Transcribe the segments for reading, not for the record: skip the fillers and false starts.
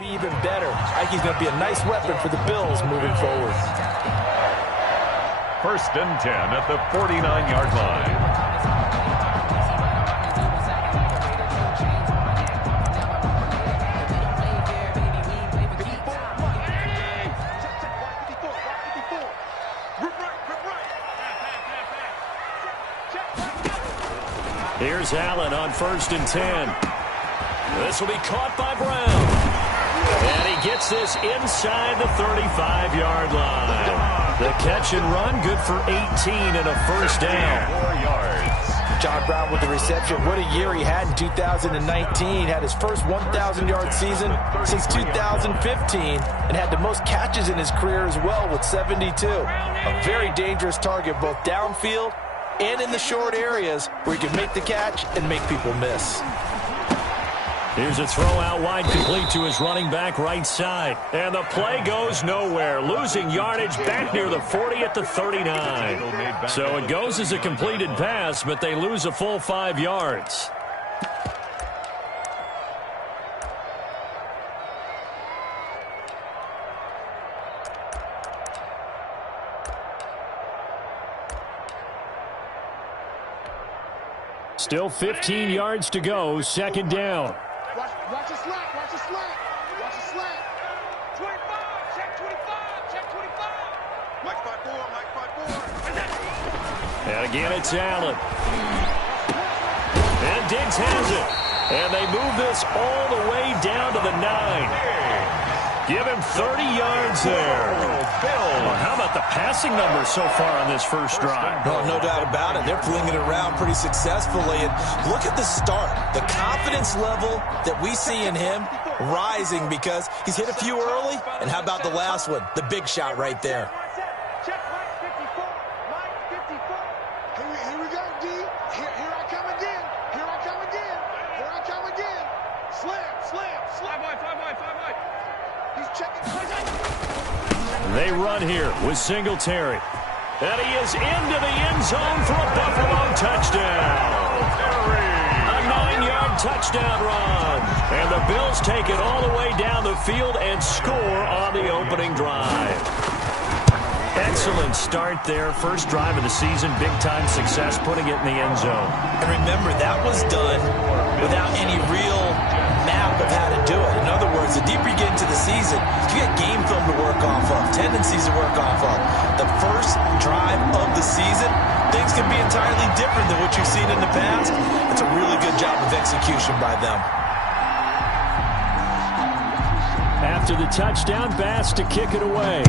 Be even better. I think he's going to be a nice weapon for the Bills moving forward. 1st and 10 at the 49-yard line. Here's Allen on 1st and 10. This will be caught by Brown. And he gets this inside the 35-yard line. The catch and run, good for 18 and a first down. 4 yards. John Brown with the reception. What a year he had in 2019. Had his first 1,000-yard season since 2015 and had the most catches in his career as well with 72. A very dangerous target both downfield and in the short areas where he can make the catch and make people miss. Here's a throw out wide, complete to his running back right side. And the play goes nowhere, losing yardage back near the 40 at the 39. So it goes as a completed pass, but they lose a full 5 yards. Still 15 yards to go, 2nd down. Watch the slant, watch the slant, watch the slant. 25, check 25, check 25. Mike 5-4, Mike 5-4. And again, it's Allen. And Diggs has it. And they move this all the way down to the 9. Give him 30 yards there. Well, how about the passing numbers so far on this first drive? Well, no doubt about it. They're flinging it around pretty successfully. And look at the start. The confidence level that we see in him rising because he's hit a few early. And how about the last one? The big shot right there. Check Mike 54, Mike 54. Here we go, D. Here I come again. Here I come again. Here I come again. Slam. Fly boy. He's checking. They run here with Singletary. And he is into the end zone for a Buffalo touchdown. A 9-yard touchdown run. And the Bills take it all the way down the field and score on the opening drive. Excellent start there. First drive of the season. Big-time success putting it in the end zone. And remember, that was done without any real map of how to do it. In other words, the deeper you get into the season, you get game film to work off of, tendencies to work off of. The first drive of the season, things can be entirely different than what you've seen in the past. It's a really good job of execution by them. After the touchdown, Bass to kick it away.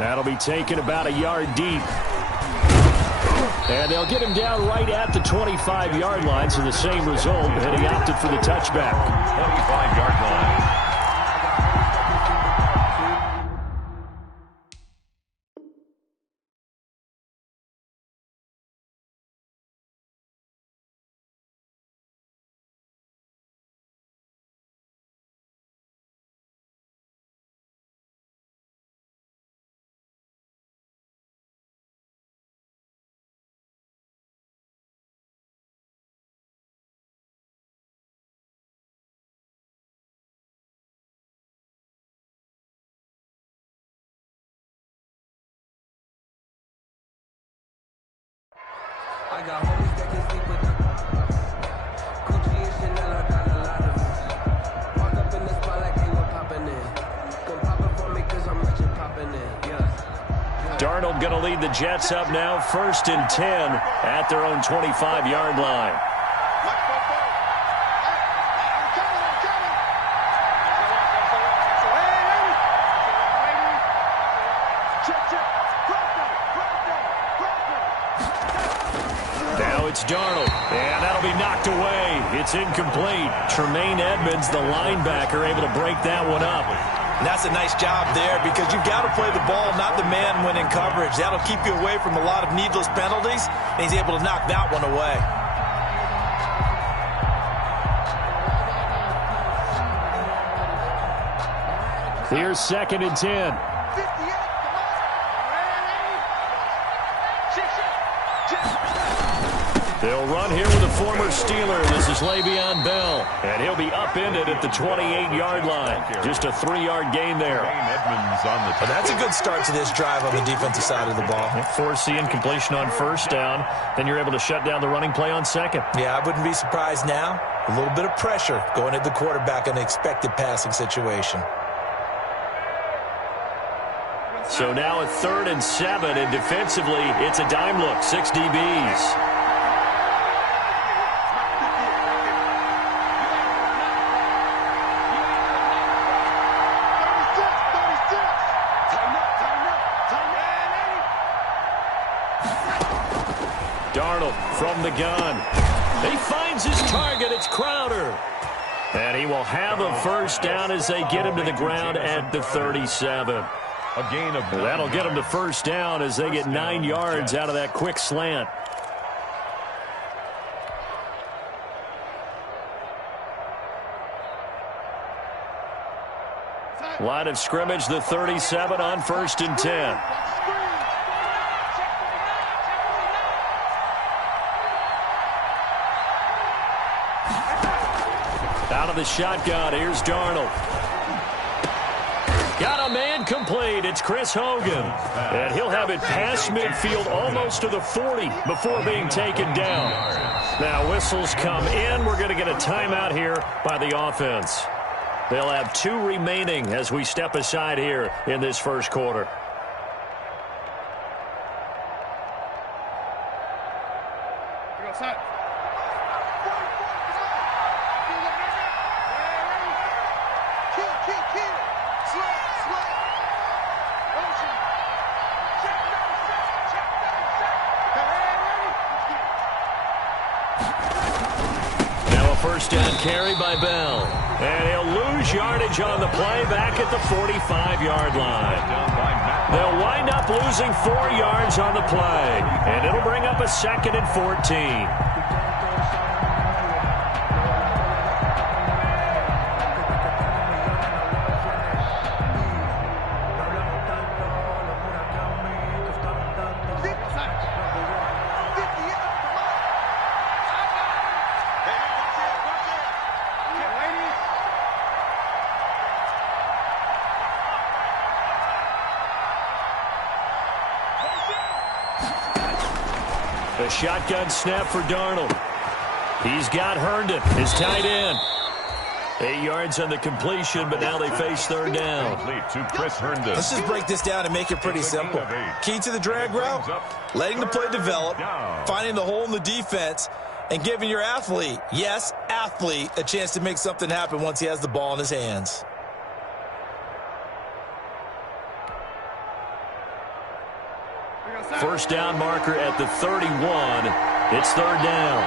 That'll be taken about a yard deep. And they'll get him down right at the 25-yard line, so the same result, and he opted for the touchback. 25-yard line. I got homies that can sleep with them. Gucci and Chanel, I got a lot of it. Walk up in the spot like they were popping in. Come pop it for me cause I'm rich and popping in, yeah. Darnold going to lead the Jets up now, 1st and 10 at their own 25-yard line. It's Darnold, and that'll be knocked away. It's incomplete. Tremaine Edmonds, the linebacker, able to break that one up. And that's a nice job there because you've got to play the ball, not the man when in coverage. That'll keep you away from a lot of needless penalties, and he's able to knock that one away. Here's 2nd and 10. They'll run here with a former Steeler. This is Le'Veon Bell, and he'll be upended at the 28-yard line. Just a 3-yard gain there. Well, that's a good start to this drive on the defensive side of the ball. Force the incompletion on first down. Then you're able to shut down the running play on second. Yeah, I wouldn't be surprised now. A little bit of pressure going at the quarterback in an expected passing situation. So now a 3rd and 7, and defensively, it's a dime look, 6 DBs. Darnold from the gun. He finds his target. It's Crowder. And he will have a first down as they get him to the ground at the 37. A gain of That'll get them to first down as they get 9 yards out of that quick slant. Line of scrimmage, the 37 on 1st and 10. Out of the shotgun, here's Darnold. Got a man complete. It's Chris Hogan. And he'll have it past midfield almost to the 40 before being taken down. Now whistles come in. We're going to get a timeout here by the offense. They'll have 2 remaining as we step aside here in this first quarter. First down carry by Bell. And he'll lose yardage on the play back at the 45-yard line. They'll wind up losing 4 yards on the play. And it'll bring up a 2nd and 14. A shotgun snap for Darnold. He's got Herndon, his tight end. 8 yards on the completion, but now they face 3rd down. To Chris Herndon. Let's just break this down and make it pretty simple. Key to the drag route, letting the play develop, finding the hole in the defense, and giving your athlete, yes, athlete, a chance to make something happen once he has the ball in his hands. First down marker at the 31. It's 3rd down.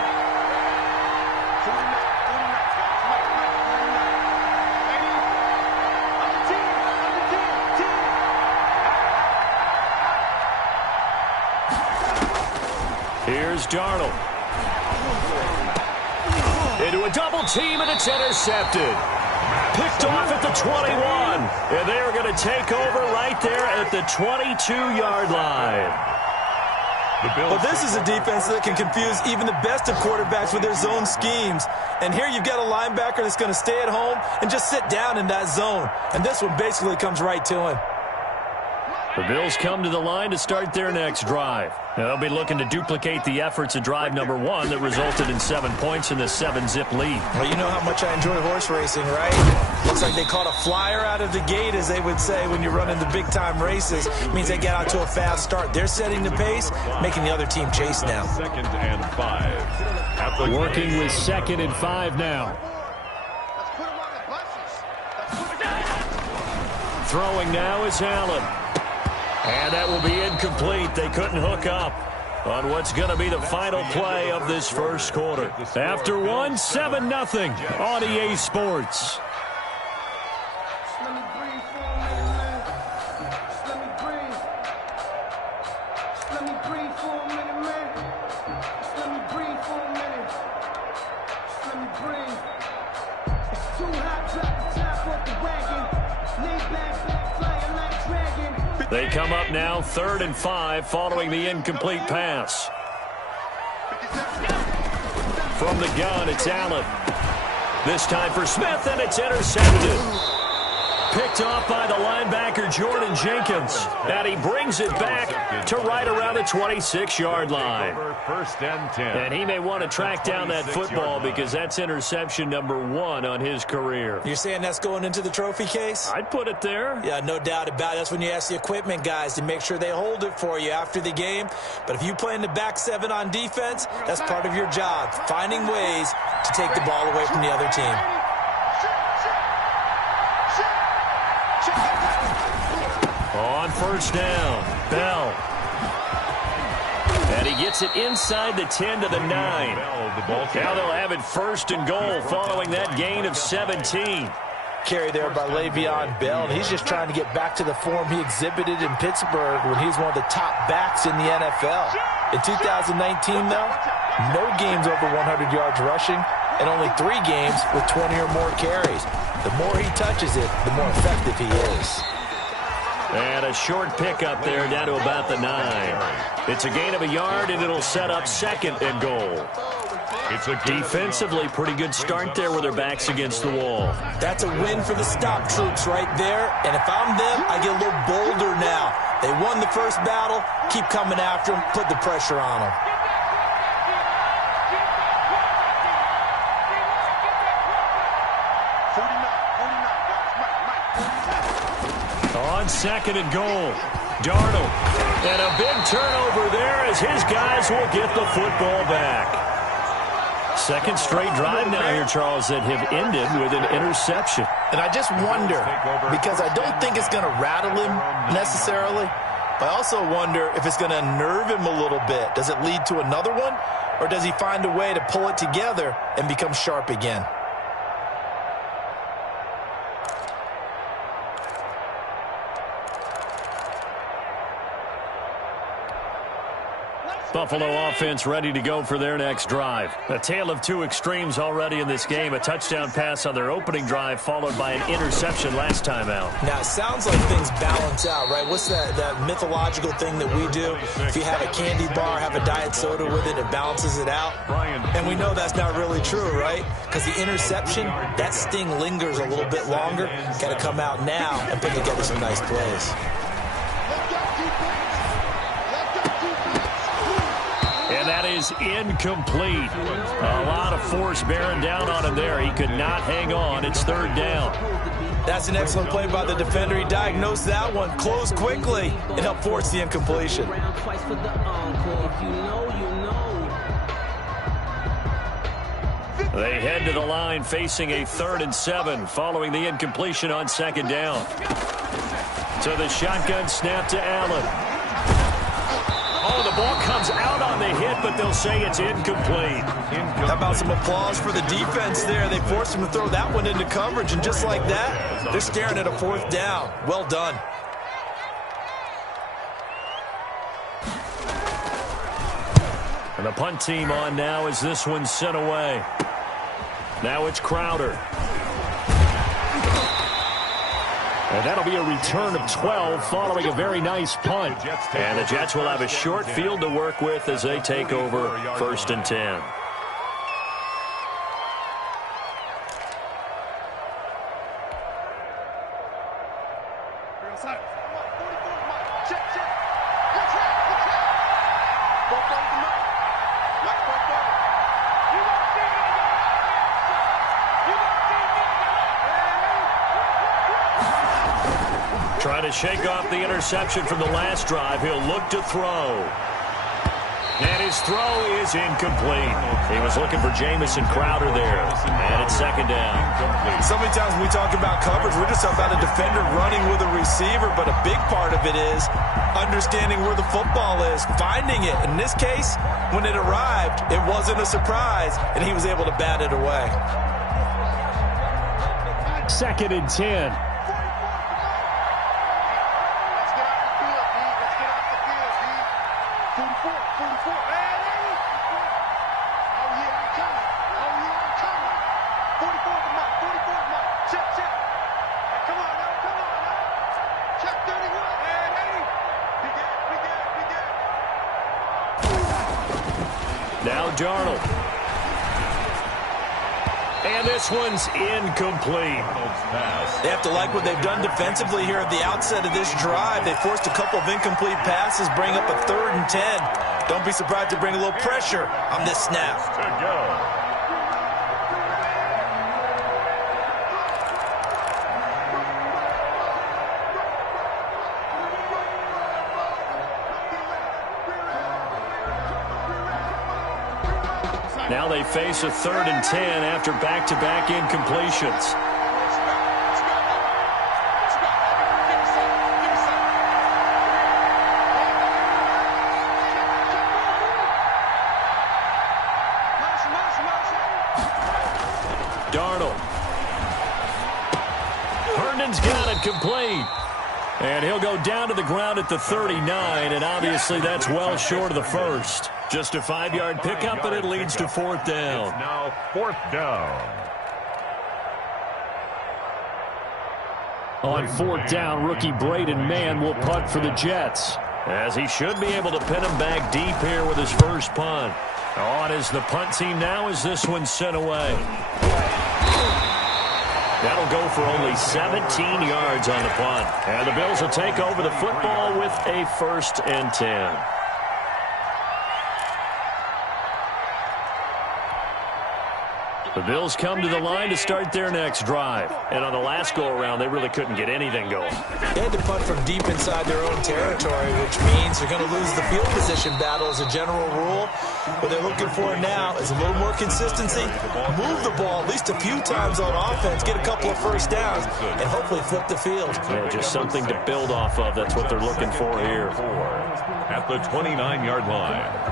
Here's Darnold. Into a double team, and it's intercepted. Picked off at the 21. And they are going to take over right there at the 22-yard line. Well, this is a defense that can confuse even the best of quarterbacks with their zone schemes. And here you've got a linebacker that's going to stay at home and just sit down in that zone. And this one basically comes right to him. The Bills come to the line to start their next drive. Now, they'll be looking to duplicate the efforts of drive number 1 that resulted in 7 points in the 7-zip lead. Well, you know how much I enjoy horse racing, right? Looks like they caught a flyer out of the gate, as they would say when you're running the big-time races. It means they get out to a fast start. They're setting the pace, making the other team chase now. 2nd and 5. Working with 2nd and 5 now. Throwing now is Allen. And that will be incomplete. They couldn't hook up on what's going to be the final play of this first quarter. After 1, 7-0 on EA Sports. They come up now 3rd and 5 following the incomplete pass. From the gun, it's Allen. This time for Smith, and it's intercepted. Picked off by the linebacker, Jordan Jenkins. And he brings it back to right around the 26-yard line. First and 10. And he may want to track down that football because that's interception number 1 on his career. You're saying that's going into the trophy case? I'd put it there. Yeah, no doubt about it. That's when you ask the equipment guys to make sure they hold it for you after the game. But if you play in the back 7 on defense, that's part of your job, finding ways to take the ball away from the other team. On first down, Bell. And he gets it inside the 10 to the 9. Now they'll have it first and goal following that gain of 17. Carry there by Le'Veon Bell. And he's just trying to get back to the form he exhibited in Pittsburgh when he was one of the top backs in the NFL. In 2019, though, no games over 100 yards rushing and only 3 games with 20 or more carries. The more he touches it, the more effective he is. And a short pickup there down to about the 9. It's a gain of a yard, and it'll set up second and goal. It's a defensively pretty good start there with their backs against the wall. That's a win for the stop troops right there. And if I'm them, I get a little bolder now. They won the first battle. Keep coming after them. Put the pressure on them. On second and goal, Darnold. And a big turnover there as his guys will get the football back. Second straight drive now here, Charles, that have ended with an interception. And I just wonder, because I don't think it's going to rattle him necessarily, but I also wonder if it's going to unnerve him a little bit. Does it lead to another one, or does he find a way to pull it together and become sharp again? Buffalo offense ready to go for their next drive. A tale of 2 extremes already in this game. A touchdown pass on their opening drive followed by an interception last time out. Now, it sounds like things balance out, right? What's that mythological thing that we do? If you have a candy bar, have a diet soda with it, it balances it out. And we know that's not really true, right? Because the interception, that sting lingers a little bit longer. Got to come out now and put together some nice plays. And that is incomplete. A lot of force bearing down on him there. He could not hang on. It's third down. That's an excellent play by the defender. He diagnosed that one, closed quickly, and helped force the incompletion. They head to the line facing a 3rd and 7 following the incompletion on second down. So the shotgun snap to Allen. Oh, the ball comes out on the hit, but they'll say it's incomplete. How about some applause for the defense there? They forced him to throw that one into coverage, and just like that, they're staring at a 4th down. Well done. And the punt team on now as this one's sent away. Now it's Crowder. And that'll be a return of 12 following a very nice punt. And the Jets will have a short field to work with as they take over 1st and 10. Trying to shake off the interception from the last drive. He'll look to throw. And his throw is incomplete. He was looking for Jamison Crowder there. And it's second down. So many times when we talk about coverage, we're just talking about a defender running with a receiver, but a big part of it is understanding where the football is, finding it. In this case, when it arrived, it wasn't a surprise, and he was able to bat it away. 2nd and 10. Now Darnold. And this one's incomplete. They have to like what they've done defensively here at the outset of this drive. They forced a couple of incomplete passes, bring up a 3rd and 10. Don't be surprised to bring a little pressure on this snap. To go. Now they face a 3rd and 10 after back-to-back incompletions. Darnold. Herndon's got it complete. And he'll go down to the ground at the 39, and obviously that's well short of the first. Just a 5-yard pickup, and it leads to 4th down. It's now 4th down. On 4th down, rookie Braden Mann will punt for the Jets, as he should be able to pin him back deep here with his first punt. On is the punt team now as this one's sent away. That'll go for only 17 yards on the punt. And the Bills will take over the football with a 1st and 10. The Bills come to the line to start their next drive. And on the last go-around, they really couldn't get anything going. They had to punt from deep inside their own territory, which means they're going to lose the field position battle as a general rule. What they're looking for now is a little more consistency, move the ball at least a few times on offense, get a couple of first downs, and hopefully flip the field. Yeah, just something to build off of. That's what they're looking for here. At the 29-yard line.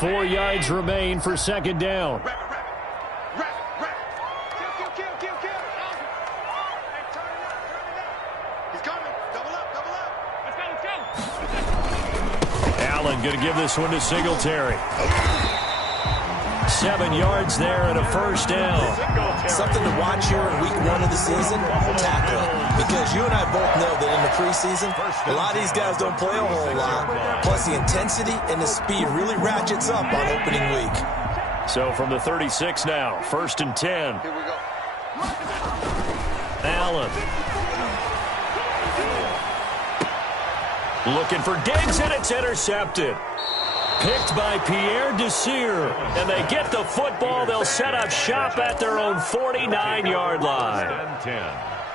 4 yards remain for 2nd down. Allen going to give this one to Singletary. 7 yards there and a 1st down. Something to watch here in week 1 of the season, tackling. Because you and I both know that in the preseason, a lot of these guys don't play a whole lot. Plus the intensity and the speed really ratchets up on opening week. So from the 36 now, 1st and 10. Here we go. Allen. Looking for Diggs, and it's intercepted. Picked by Pierre Desir. And they get the football. They'll set up shop at their own 49-yard line.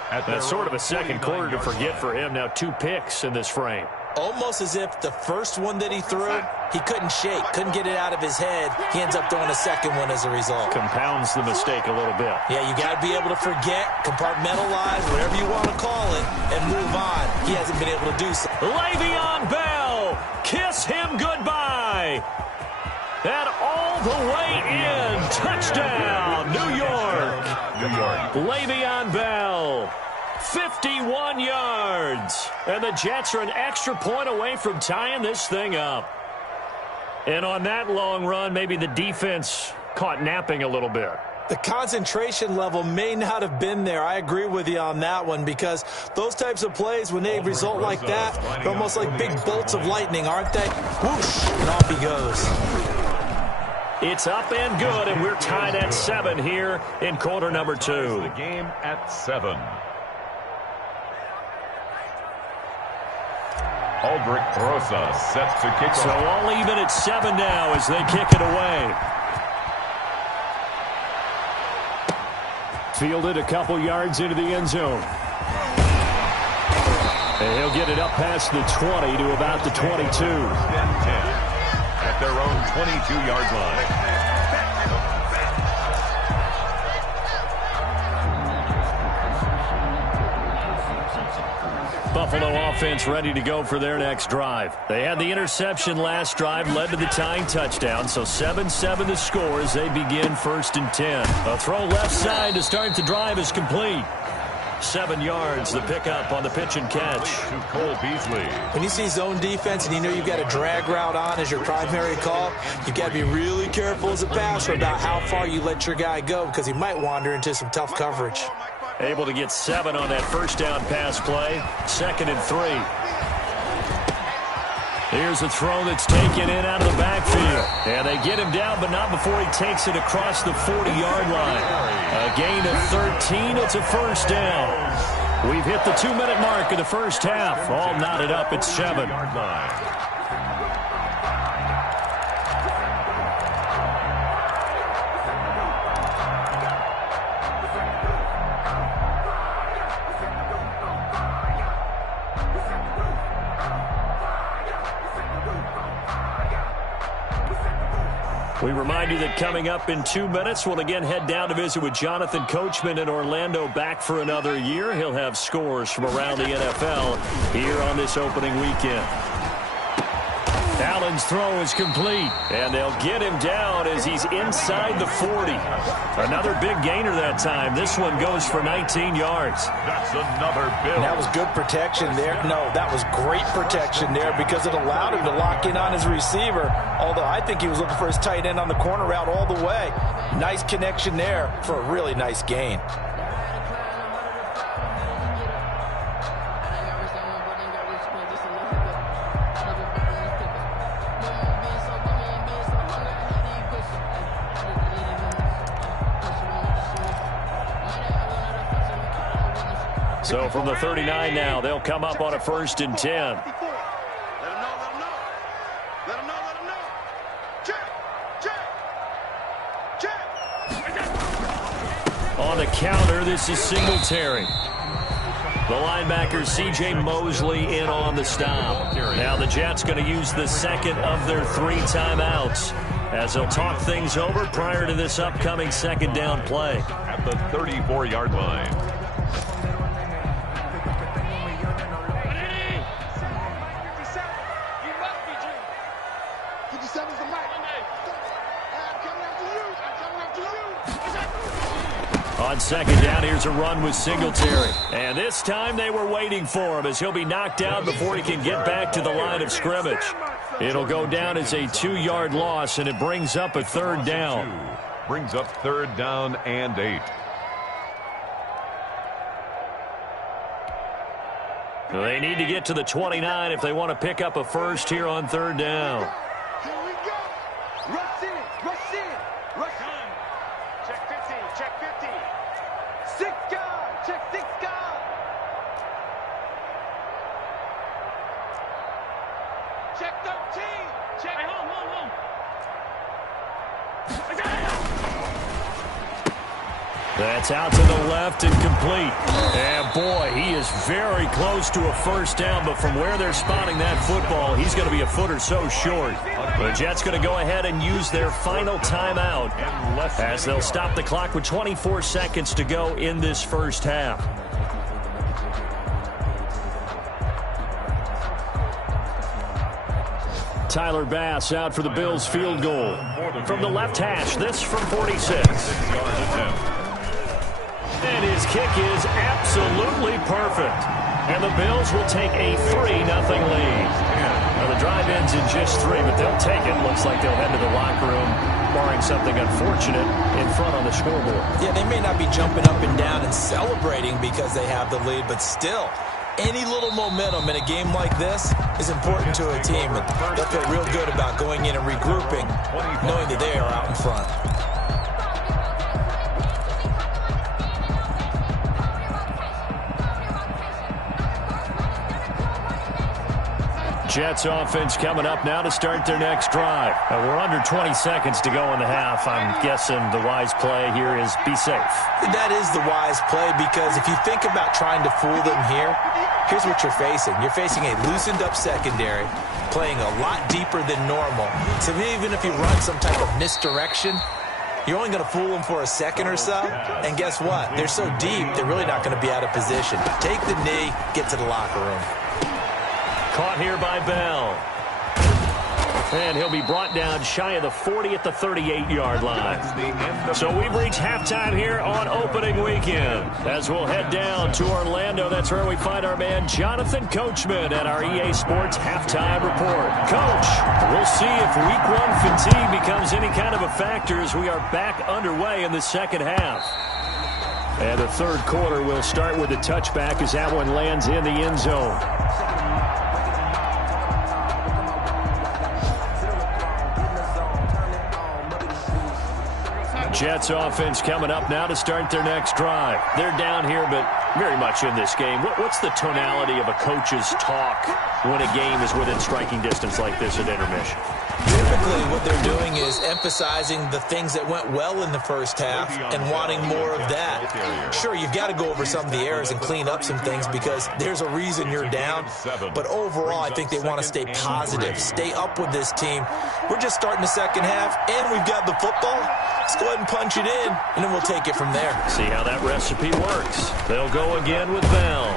That's sort of a second quarter to forget for him. Now 2 picks in this frame. Almost as if the first one that he threw, he couldn't shake, couldn't get it out of his head. He ends up throwing a second one as a result. Compounds the mistake a little bit. Yeah, you got to be able to forget, compartmentalize, whatever you want to call it, and move on. He hasn't been able to do so. Le'Veon Bell, kiss him goodbye. And all the way in, touchdown, New York. Le'Veon Bell. 51 yards. And the Jets are an extra point away from tying this thing up. And on that long run, maybe the defense caught napping a little bit. The concentration level may not have been there. I agree with you on that one, because those types of plays, when they result like that, they're almost like big bolts of lightning, aren't they? Whoosh, and off he goes. It's up and good, and we're tied at 7 here in quarter number 2. The game at 7. Aldrich Rosa set to kick off. So all even at 7 now as they kick it away. Fielded a couple yards into the end zone. And he'll get it up past the 20 to about the 22. 10 at their own 22-yard line. Buffalo offense ready to go for their next drive. They had the interception last drive, led to the tying touchdown, so 7-7 the score as they begin 1st and 10. A throw left side to start the drive is complete. 7 yards, the pickup on the pitch and catch. To Cole Beasley. When you see zone defense and you know you've got a drag route on as your primary call, you've got to be really careful as a passer about how far you let your guy go, because he might wander into some tough coverage. Able to get 7 on that first down pass play. 2nd and 3. Here's a throw that's taken in out of the backfield. And they get him down, but not before he takes it across the 40-yard line. A gain of 13. It's a first down. We've hit the 2-minute mark of the first half. All knotted up at 7. We remind you that coming up in 2 minutes, we'll again head down to visit with Jonathan Coachman in Orlando, back for another year. He'll have scores from around the NFL here on this opening weekend. Allen's throw is complete, and they'll get him down as he's inside the 40. Another big gainer that time. This one goes for 19 yards. That's another Bill. That was good protection there. No, that was great protection there because it allowed him to lock in on his receiver, although I think he was looking for his tight end on the corner route all the way. Nice connection there for a really nice gain. So from the 39 now, they'll come up on a 1st and 10. Let him know, let him know. Let him know, let him know. Check. On the counter, this is Singletary. The linebacker, C.J. Mosley, in on the stop. Now the Jets going to use the second of their 3 timeouts as they'll talk things over prior to this upcoming second down play. At the 34-yard line. 57's the mic. I'm coming after you. On second down, here's a run with Singletary. And this time they were waiting for him as he'll be knocked down before he can get back to the line of scrimmage. It'll go down as a 2-yard loss, and it brings up a 3rd down. Brings up 3rd down and 8. They need to get to the 29 if they want to pick up a first here on 3rd down. Here we go. Rush in. Rush in. Check 50. Check 50. 6 guard. Check 6 guard. Check 13. Check. Hey, home. That's out to the left and complete. And boy, he is very close to a first down, but from where they're spotting that football, he's going to be a foot or so short. The Jets going to go ahead and use their final timeout as they'll stop the clock with 24 seconds to go in this first half. Tyler Bass out for the Bills field goal. From the left hash, this from 46. And his kick is absolutely perfect. And the Bills will take a 3-0 lead. Now the drive ends in just 3, but they'll take it. Looks like they'll head to the locker room, barring something unfortunate in front on the scoreboard. Yeah, they may not be jumping up and down and celebrating because they have the lead, but still, any little momentum in a game like this is important to a team. And they'll feel real good about going in and regrouping, knowing that they are out in front. Jets offense coming up now to start their next drive. We're under 20 seconds to go in the half. I'm guessing the wise play here is be safe. That is the wise play because if you think about trying to fool them here, here's what you're facing. You're facing a loosened up secondary, playing a lot deeper than normal. So even if you run some type of misdirection, you're only going to fool them for a second or so. And guess what? They're so deep, they're really not going to be out of position. Take the knee, get to the locker room. Caught here by Bell. And he'll be brought down shy of the 40 at the 38-yard line. So we've reached halftime here on opening weekend. As we'll head down to Orlando, that's where we find our man Jonathan Coachman at our EA Sports Halftime Report. Coach, we'll see if Week 1 fatigue becomes any kind of a factor as we are back underway in the second half. And the third quarter will start with a touchback as that one lands in the end zone. Jets offense coming up now to start their next drive. They're down here, but very much in this game. What's the tonality of a coach's talk when a game is within striking distance like this at intermission? Typically, what they're doing is emphasizing the things that went well in the first half and wanting more of that. Sure, you've got to go over some of the errors and clean up some things because there's a reason you're down. But overall, I think they want to stay positive, stay up with this team. We're just starting the second half, and we've got the football. Let's go ahead and punch it in, and then we'll take it from there. See how that recipe works. They'll go again with Bell.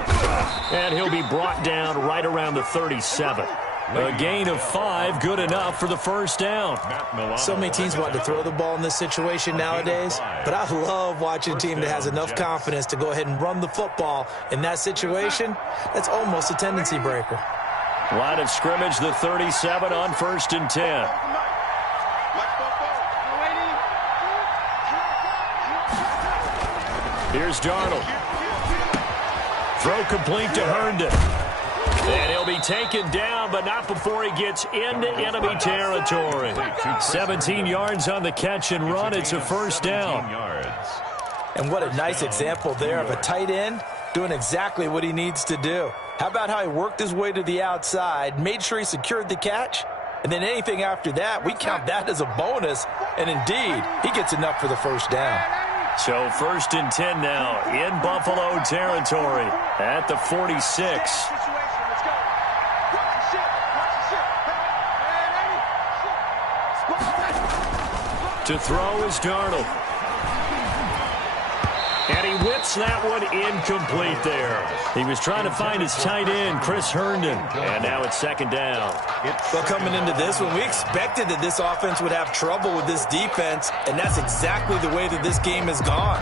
And he'll be brought down right around the 37. A gain of 5, good enough for the first down. So many teams want to throw the ball in this situation nowadays, but I love watching a team that has enough confidence to go ahead and run the football. In that situation, that's almost a tendency breaker. Line of scrimmage, the 37 on 1st and 10. Here's Darnold. Throw complete to Herndon. And he'll be taken down, but not before he gets into enemy territory. 17 yards on the catch and run. It's a first down. And what a nice example there of a tight end doing exactly what he needs to do. How about how he worked his way to the outside, made sure he secured the catch, and then anything after that, we count that as a bonus. And indeed, he gets enough for the first down. So 1st and 10 now in Buffalo territory at the 46. To throw is Darnold. And he whips that one incomplete there. He was trying to find his tight end, Chris Herndon. And now it's 2nd down. Well, coming into this one, we expected that this offense would have trouble with this defense, and that's exactly the way that this game has gone.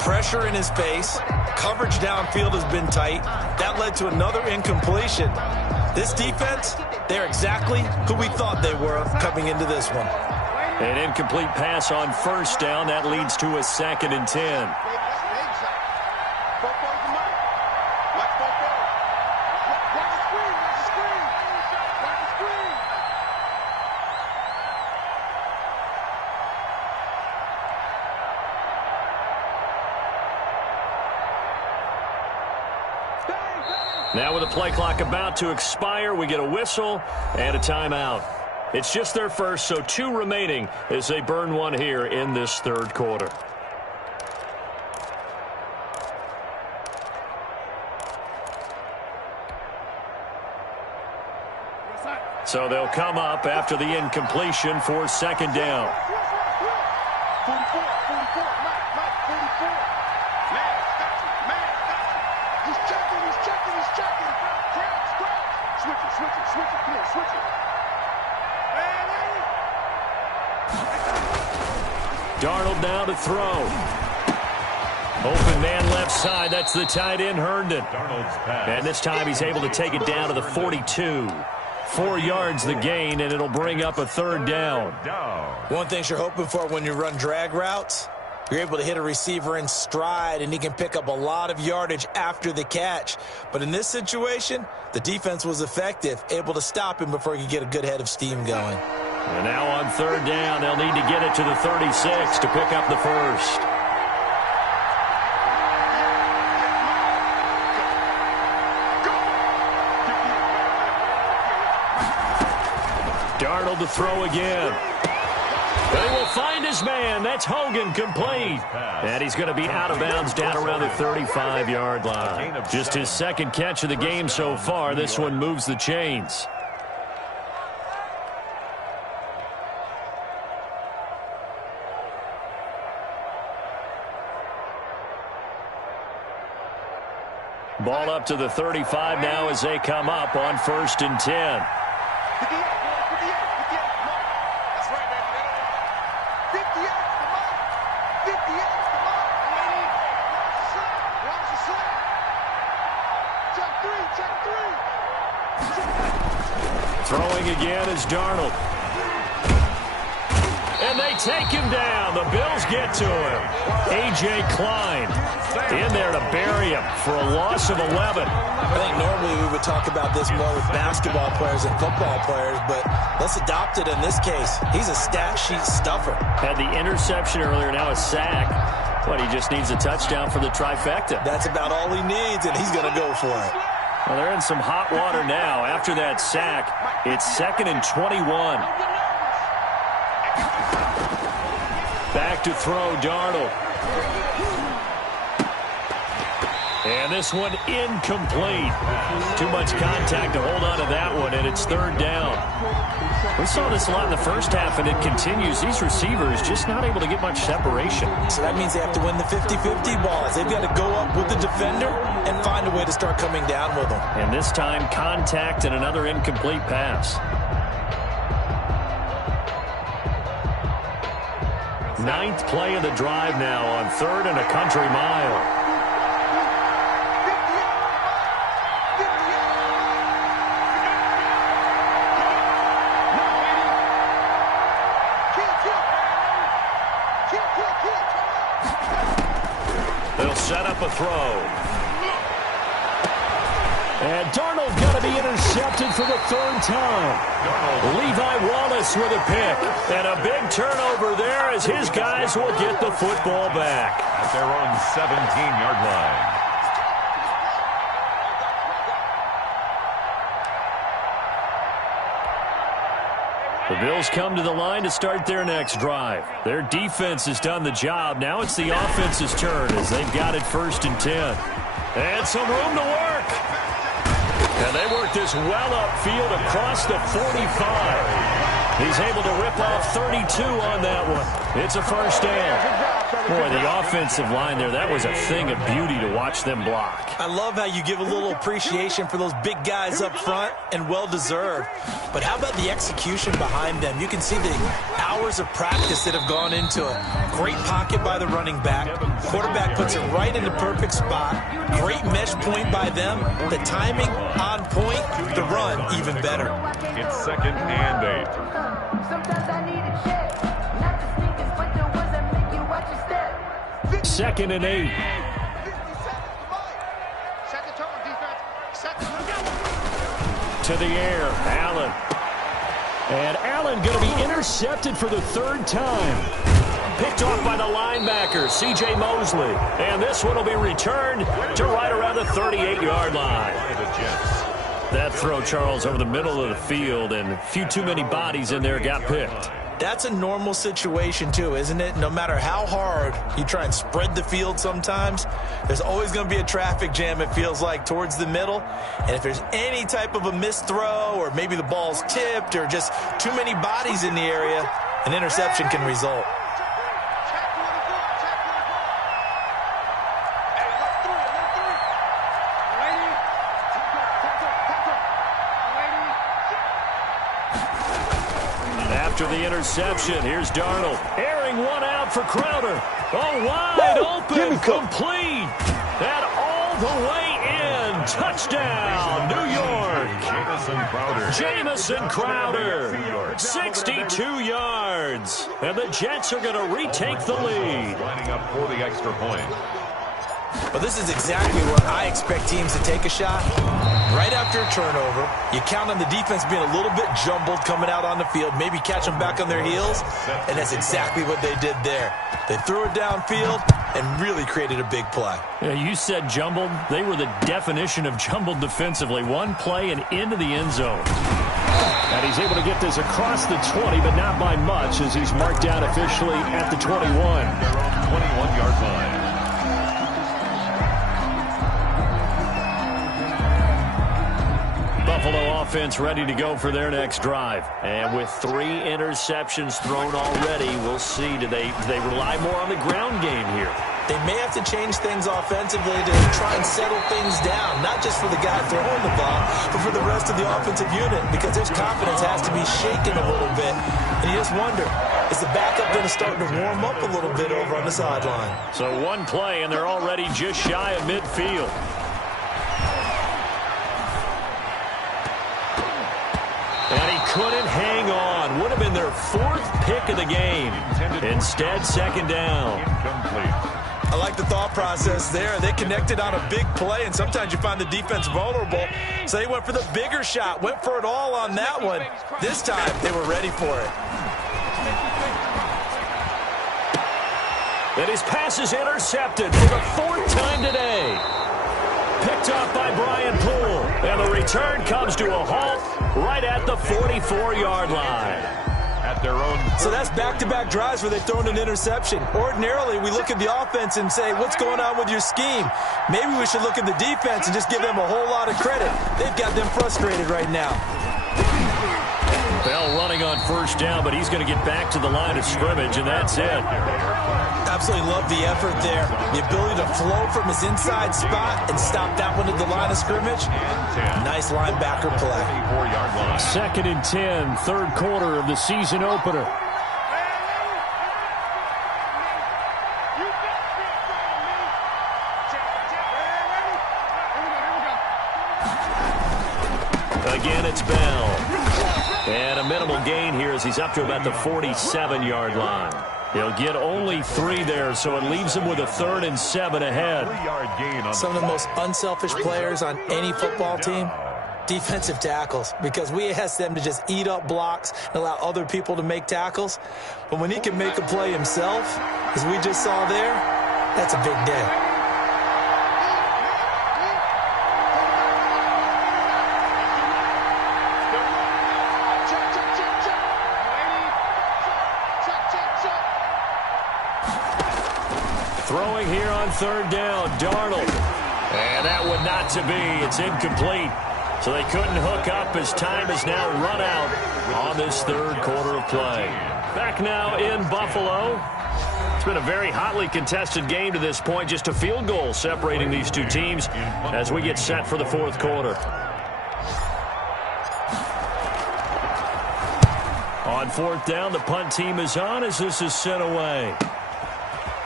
Pressure in his face. Coverage downfield has been tight. That led to another incompletion. This defense, they're exactly who we thought they were coming into this one. An incomplete pass on 1st down. That leads to a 2nd and 10. Now with the play clock about to expire, we get a whistle and a timeout. It's just their first, so 2 remaining as they burn one here in this 3rd quarter. So they'll come up after the incompletion for 2nd down. 44, Mike, 44. He's checking. Crouch. Switch it. Come on, switch it. Darnold now to throw. Open man left side. That's the tight end, Herndon. And this time he's able to take it down to the 42. 4 yards the gain, and it'll bring up a 3rd down. One thing you're hoping for when you run drag routes, you're able to hit a receiver in stride, and he can pick up a lot of yardage after the catch. But in this situation, the defense was effective, able to stop him before he could get a good head of steam going. And now on 3rd down, they'll need to get it to the 36 to pick up the first. Darnold to throw again. But he will find his man. That's Hogan, complete. And he's going to be out of bounds down around the 35-yard line. Just his 2nd catch of the game so far. This one moves the chains. Ball up to the 35 now as they come up on 1st and 10. Throwing again is Darnold. And they take him down. The Bills get to him. A.J. Klein in there to bury him for a loss of 11. I think normally we would talk about this more with basketball players and football players, but let's adopt it in this case. He's a stat sheet stuffer. Had the interception earlier, now a sack. But he just needs a touchdown for the trifecta. That's about all he needs, and he's going to go for it. Well, they're in some hot water now. After that sack, it's 2nd and 21. Back to throw, Darnold. And this one incomplete. Too much contact to hold on to that one, and it's 3rd down. We saw this a lot in the first half, and it continues. These receivers just not able to get much separation. So that means they have to win the 50-50 balls. They've got to go up with the defender and find a way to start coming down with them. And this time, contact and another incomplete pass. 9th play of the drive now on 3rd and a country mile. They'll set up a throw. And Darnold got to be intercepted for the 3rd time. Levi Wallace with a pick. And a big turnover there as his guys will get the football back. At their own 17-yard line. The Bills come to the line to start their next drive. Their defense has done the job. Now it's the offense's turn as they've got it 1st and 10. And some room to work. And they work this well upfield across the 45. He's able to rip off 32 on that one. It's a 1st down. Boy, the offensive line there, that was a thing of beauty to watch them block. I love how you give a little appreciation for those big guys up front, and well-deserved. But how about the execution behind them? You can see the hours of practice that have gone into it. Great pocket by the running back. Quarterback puts it right in the perfect spot. Great mesh point by them. The timing on point. The run even better. It's 2nd and 8. Sometimes I need a check. Not the sneakers, but the ones that make you watch your step. 2nd and 8. Second turn, defense. To the air, Allen. And Allen going to be intercepted for the 3rd time. Picked off by the linebacker, C.J. Mosley. And this one will be returned to right around the 38-yard line. That throw, Charles, over the middle of the field, and a few too many bodies in there got picked. That's a normal situation, too, isn't it? No matter how hard you try and spread the field sometimes, there's always going to be a traffic jam, it feels like, towards the middle. And if there's any type of a missed throw, or maybe the ball's tipped, or just too many bodies in the area, an interception can result. After the interception, here's Darnold. Airing one out for Crowder. Oh, wide open, complete. And all the way in. Touchdown, New York. Jamison Crowder. 62 yards. And the Jets are going to retake the lead. Lining up for the extra point. But this is exactly where I expect teams to take a shot. Right after a turnover, you count on the defense being a little bit jumbled coming out on the field, maybe catch them back on their heels, and that's exactly what they did there. They threw it downfield and really created a big play. Yeah, you said jumbled. They were the definition of jumbled defensively. One play and into the end zone. And he's able to get this across the 20, but not by much, as he's marked out officially at the 21. Their own 21-yard line. Buffalo offense ready to go for their next drive. And with 3 interceptions thrown already, we'll see. Do they rely more on the ground game here? They may have to change things offensively to try and settle things down, not just for the guy throwing the ball, but for the rest of the offensive unit, because their confidence has to be shaken a little bit. And you just wonder, is the backup going to start to warm up a little bit over on the sideline? So one play, and they're already just shy of midfield. And he couldn't hang on. Would have have been their 4th pick of the game. Instead, second down. I like the thought process there. They connected on a big play, and sometimes you find the defense vulnerable. So they went for the bigger shot, went for it all on that one. This time, they were ready for it. And his pass is intercepted for the 4th time today. Picked off by Brian Poole. And the return comes to a halt right at the 44-yard line. At their own. So that's back-to-back drives where they've thrown an interception. Ordinarily, we look at the offense and say, what's going on with your scheme? Maybe we should look at the defense and just give them a whole lot of credit. They've got them frustrated right now. Bell running on first down, but he's going to get back to the line of scrimmage, and that's it. Absolutely love the effort there. The ability to flow from his inside spot and stop that one at the line of scrimmage. Nice linebacker play. 2nd and 10, 3rd quarter of the season opener. Again, it's Bell. And a minimal gain here as he's up to about the 47-yard line. He'll get only 3 there, so it leaves him with a 3rd and 7 ahead. Some of the most unselfish players on any football team, defensive tackles, because we ask them to just eat up blocks and allow other people to make tackles. But when he can make a play himself, as we just saw there, that's a big day. Throwing here on 3rd down, Darnold. And that one not to be. It's incomplete. So they couldn't hook up as time is now run out on this 3rd quarter of play. Back now in Buffalo. It's been a very hotly contested game to this point. Just a field goal separating these two teams as we get set for the 4th quarter. On 4th down, the punt team is on as this is sent away.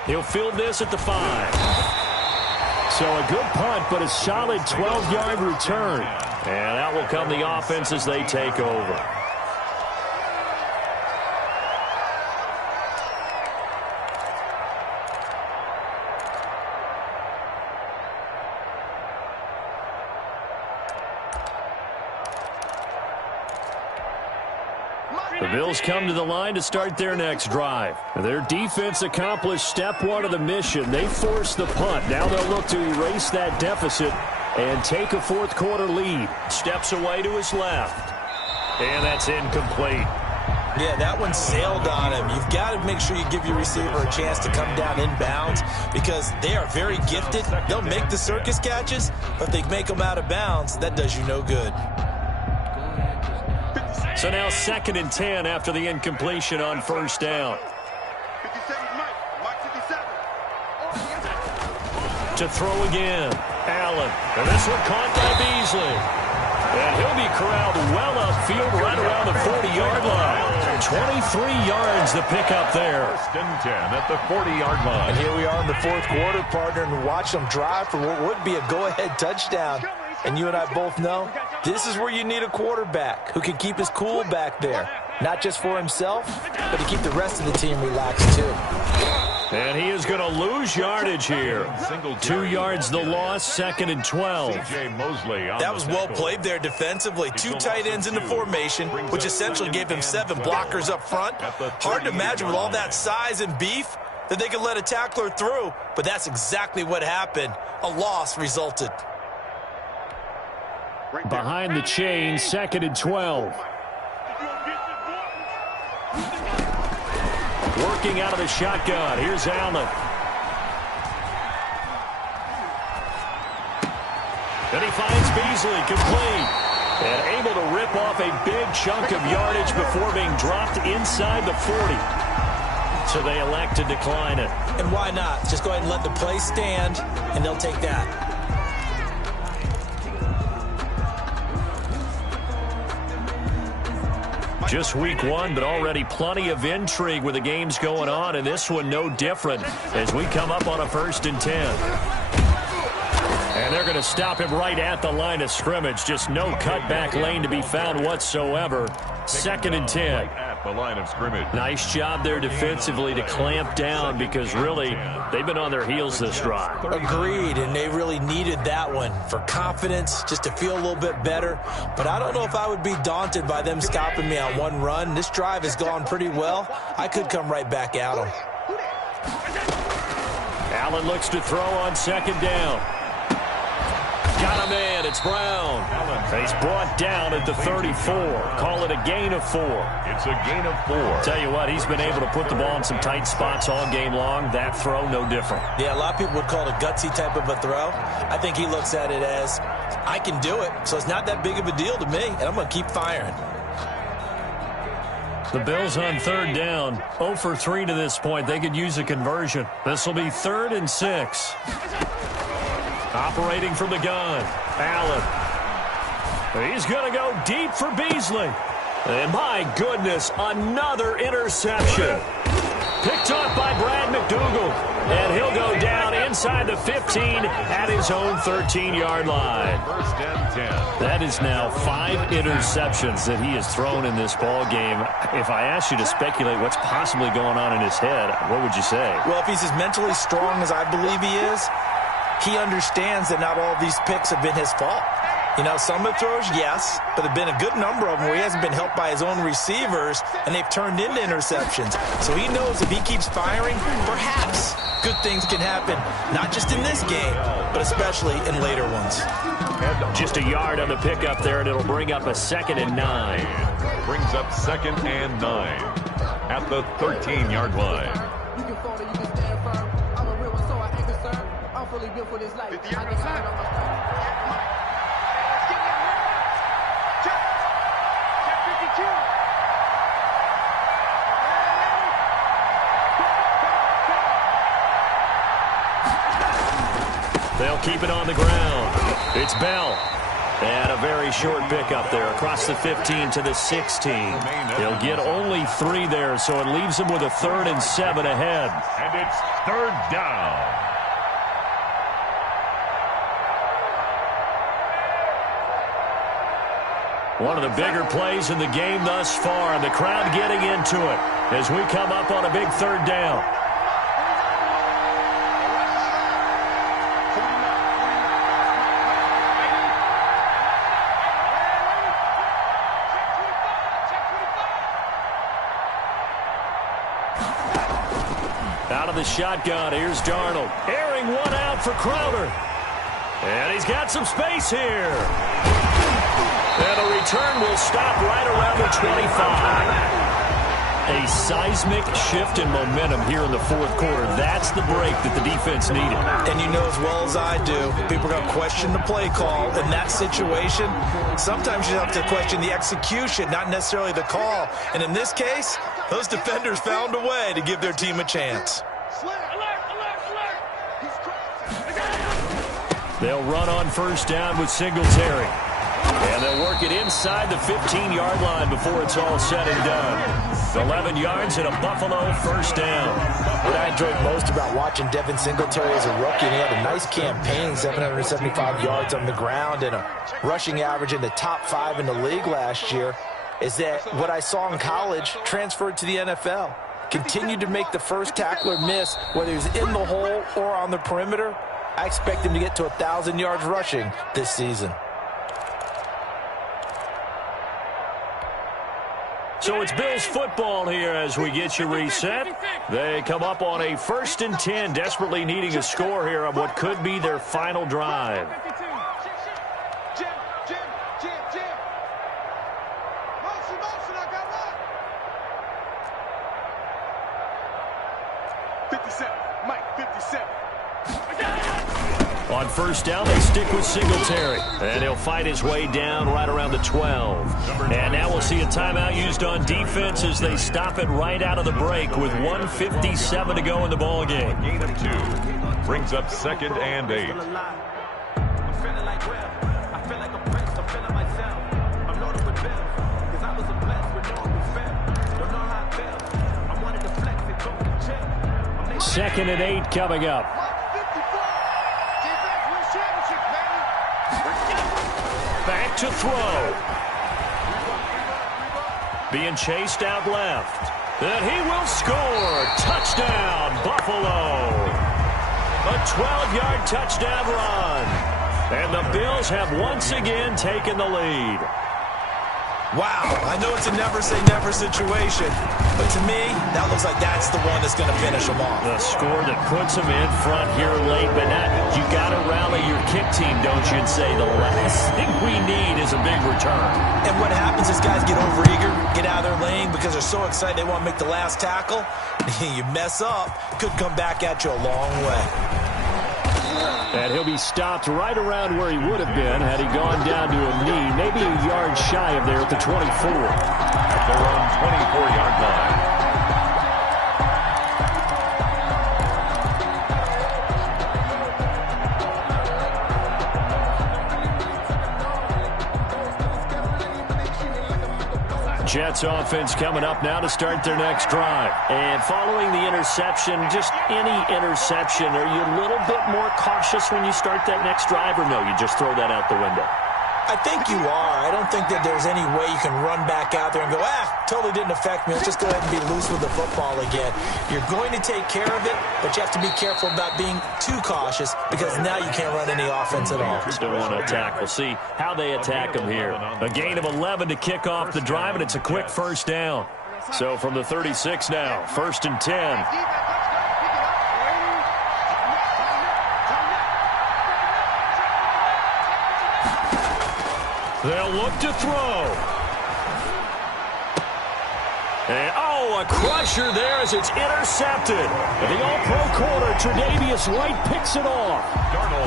He'll field this at the 5. So a good punt, but a solid 12-yard return. And out will come the offense as they take over. The Bills come to the line to start their next drive. Their defense accomplished step 1 of the mission. They forced the punt. Now they'll look to erase that deficit and take a 4th quarter lead. Steps away to his left. And that's incomplete. Yeah, that one sailed on him. You've got to make sure you give your receiver a chance to come down inbounds because they are very gifted. They'll make the circus catches, but if they make them out of bounds, that does you no good. So now 2nd and 10 after the incompletion on 1st down. 57, Mike 57. To throw again, Allen. And this one caught by Beasley. And he'll be corralled well upfield right around the 40-yard line. 23 yards the pickup there. 1st and 10 at the 40-yard line. And here we are in the 4th quarter, partner, and watch them drive for what would be a go-ahead touchdown. And you and I both know this is where you need a quarterback who can keep his cool back there. Not just for himself, but to keep the rest of the team relaxed too. And he is going to lose yardage here. 2 yards the loss, 2nd and 12. That was well played there defensively. 2 tight ends in the formation, which essentially gave him 7 blockers up front. Hard to imagine with all that size and beef that they could let a tackler through, but that's exactly what happened. A loss resulted. Behind the chain, 2nd and 12. Working out of the shotgun. Here's Allen. And he finds Beasley complete. And able to rip off a big chunk of yardage before being dropped inside the 40. So they elect to decline it. And why not? Just go ahead and let the play stand, and they'll take that. Just week 1, but already plenty of intrigue with the games going on, and this one no different as we come up on a 1st and 10. And they're going to stop him right at the line of scrimmage. Just no cutback lane to be found whatsoever. 2nd and 10. Right at the line of scrimmage. Nice job there defensively to clamp down because really they've been on their heels this drive. Agreed, and they really needed that one for confidence, just to feel a little bit better. But I don't know if I would be daunted by them stopping me on one run. This drive has gone pretty well. I could come right back at them. Allen looks to throw on 2nd down. Got him in. It's Brown. He's brought down at the 34. Call it a gain of 4. It's a gain of 4. Tell you what, he's been able to put the ball in some tight spots all game long. That throw, no different. Yeah, a lot of people would call it a gutsy type of a throw. I think he looks at it as, I can do it, so it's not that big of a deal to me, and I'm going to keep firing. The Bills on 3rd down. 0 for 3 to this point. They could use a conversion. This will be 3rd and 6. Operating from the gun. Allen. He's going to go deep for Beasley. And my goodness, another interception. Picked off by Brad McDougal. And he'll go down inside the 15 at his own 13-yard line. 1st and 10. That is now 5 interceptions that he has thrown in this ball game. If I asked you to speculate what's possibly going on in his head, what would you say? Well, if he's as mentally strong as I believe he is, he understands that not all of these picks have been his fault. You know, some of the throws, yes, but there have been a good number of them where he hasn't been helped by his own receivers, and they've turned into interceptions. So he knows if he keeps firing, perhaps good things can happen, not just in this game, but especially in later ones. Just a yard on the pickup there, and it'll bring up a 2nd and 9. Brings up 2nd and 9 at the 13-yard line. You can fall or you can stand firm. I'm a real one, so I ain't concerned. I'm fully built for this life. I can stand on my strength. They'll keep it on the ground. It's Bell. And a very short pickup there across the 15 to the 16. They'll get only 3 there, so it leaves them with a 3rd and 7 ahead. And it's 3rd down. One of the bigger plays in the game thus far, and the crowd getting into it as we come up on a big 3rd down. Out of the shotgun, here's Darnold. Airing one out for Crowder. And he's got some space here. And a return will stop right around the 25. A seismic shift in momentum here in the 4th quarter. That's the break that the defense needed. And you know as well as I do, people are going to question the play call in that situation. Sometimes you have to question the execution, not necessarily the call. And in this case, those defenders found a way to give their team a chance. They'll run on 1st down with Singletary. And they'll work it inside the 15-yard line before it's all said and done. 11 yards and a Buffalo 1st down. What I enjoyed most about watching Devin Singletary as a rookie, and he had a nice campaign, 775 yards on the ground and a rushing average in the top 5 in the league last year, is that what I saw in college transferred to the NFL. Continued to make the first tackler miss, whether he's in the hole or on the perimeter. I expect him to get to 1,000 yards rushing this season. So it's Bills football here as we get you reset. They come up on a 1st and 10, desperately needing a score here on what could be their final drive. On 1st down, they stick with Singletary. And he'll fight his way down right around the 12. And now we'll see a timeout used on defense as they stop it right out of the break with 1:57 to go in the ballgame. Gain of 2. Brings up 2nd and 8. Second and 8 coming up. to throw. Being chased out left. And he will score. Touchdown, Buffalo. A 12-yard touchdown run. And the Bills have once again taken the lead. Wow, I know it's a never-say-never situation, but to me, that looks like that's the one that's going to finish them off. The score that puts them in front here late, but now you got to rally your kick team, don't you, and say the last thing we need is a big return. And what happens is guys get overeager, get out of their lane because they're so excited they want to make the last tackle. You mess up, could come back at you a long way. And he'll be stopped right around where he would have been had he gone down to a knee, maybe a yard shy of there at the 24. At their own 24-yard line. Jets offense coming up now to start their next drive. And following the interception, just any interception, are you a little bit more cautious when you start that next drive, or no, you just throw that out the window? I think you are. I don't think that there's any way you can run back out there and go, totally didn't affect me. Let's just go ahead and be loose with the football again. You're going to take care of it, but you have to be careful about being too cautious because now you can't run any offense at all. Just don't want to attack. We'll see how they attack them here. A gain of 11 to kick off the drive, and it's a quick first down. So from the 36 now, 1st and 10. They'll look to throw. And, a crusher there as it's intercepted. The all-pro corner, Tre'Davious White, picks it off.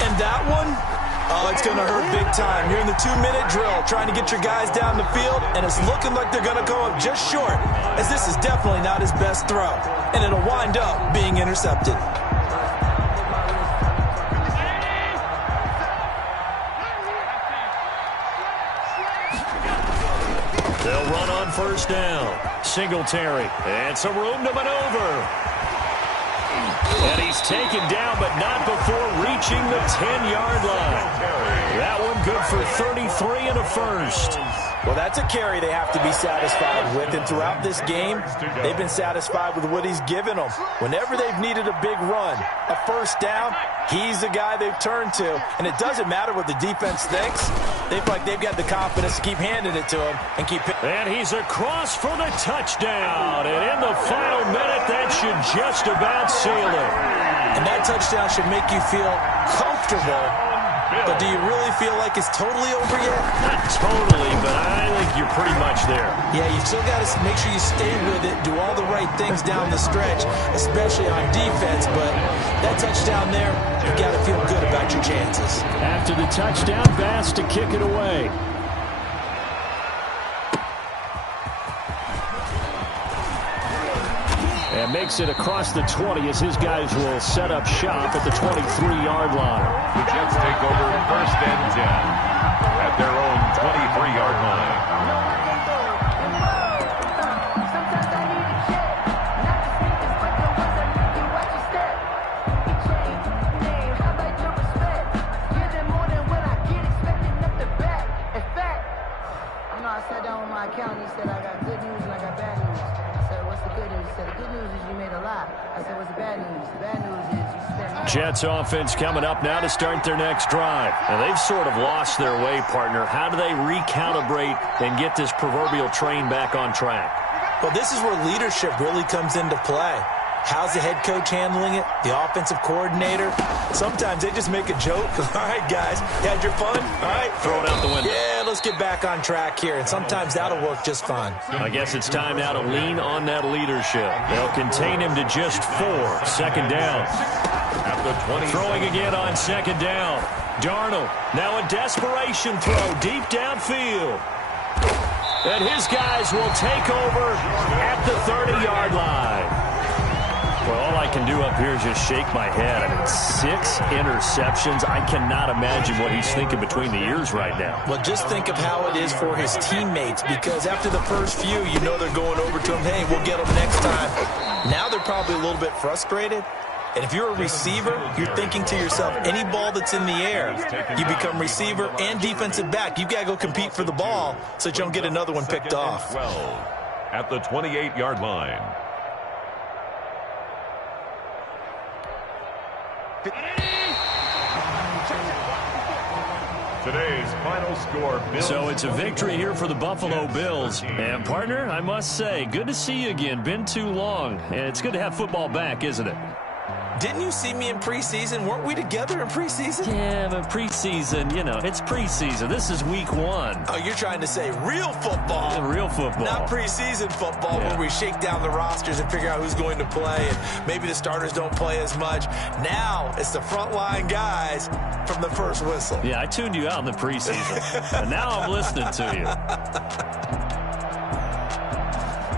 And that one, it's going to hurt big time. You're in the 2-minute drill trying to get your guys down the field, and it's looking like they're going to go up just short, as this is definitely not his best throw. And it'll wind up being intercepted. They'll run on first down. Singletary. And some room to maneuver. And he's taken down, but not before reaching the 10-yard line. That one good for 33 and a first. Well, that's a carry they have to be satisfied with. And throughout this game, they've been satisfied with what he's given them. Whenever they've needed a big run, a first down, he's the guy they've turned to. And it doesn't matter what the defense thinks. They feel like they've got the confidence to keep handing it to him and keep it. And he's across for the touchdown. And in the final minute, that should just about seal it. And that touchdown should make you feel comfortable. But do you really feel like it's totally over yet? Not totally, but I think you're pretty much there. Yeah, you still got to make sure you stay with it, do all the right things down the stretch, especially on defense. But that touchdown there, you've got to feel good about your chances. After the touchdown, Bass to kick it away. And makes it across the 20 as his guys will set up shop at the 23-yard line. The Jets take over 1st and 10 at their own 23-yard line. I sat down with my accountant. He said, I got good news and I got bad news. I said, what's the good news? He said, the good news is you made a lot. I said, what's the bad news? The bad news is you spent money. Jets offense coming up now to start their next drive. And they've sort of lost their way, partner. How do they recalibrate and get this proverbial train back on track? Well, this is where leadership really comes into play. How's the head coach handling it? The offensive coordinator? Sometimes they just make a joke. All right, guys, you had your fun? All right. Throw it out the window. Yeah, let's get back on track here. And sometimes that'll work just fine. I guess it's time now to lean on that leadership. They'll contain him to just 4. 2nd down. At the 20. Throwing again on 2nd down. Darnold, now a desperation throw deep downfield. And his guys will take over at the 30-yard line. Well, all I can do up here is just shake my head. I mean, 6 interceptions. I cannot imagine what he's thinking between the ears right now. Well, just think of how it is for his teammates, because after the first few, you know they're going over to him, hey, we'll get them next time. Now they're probably a little bit frustrated. And if you're a receiver, you're thinking to yourself, any ball that's in the air, you become receiver and defensive back. You've got to go compete for the ball so that you don't get another one picked off. 12 at the 28-yard line. Today's final score, Bills. So it's a victory here for the Buffalo Bills. And, partner, I must say, good to see you again. Been too long. And it's good to have football back, isn't it? Didn't you see me in preseason? Weren't we together in preseason? Yeah, but preseason, you know, it's preseason. This is week 1. Oh, you're trying to say real football. Yeah, real football. Not preseason football where we shake down the rosters and figure out who's going to play, and maybe the starters don't play as much. Now it's the frontline guys from the first whistle. Yeah, I tuned you out in the preseason. And now I'm listening to you.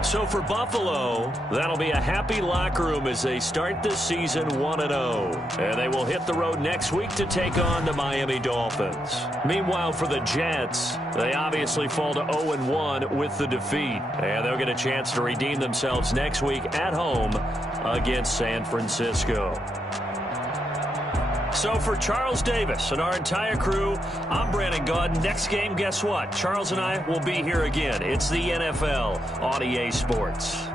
So for Buffalo, that'll be a happy locker room as they start this season 1-0. And they will hit the road next week to take on the Miami Dolphins. Meanwhile, for the Jets, they obviously fall to 0-1 with the defeat. And they'll get a chance to redeem themselves next week at home against San Francisco. So for Charles Davis and our entire crew, I'm Brandon Gaudin. Next game, guess what? Charles and I will be here again. It's the NFL on EA Sports.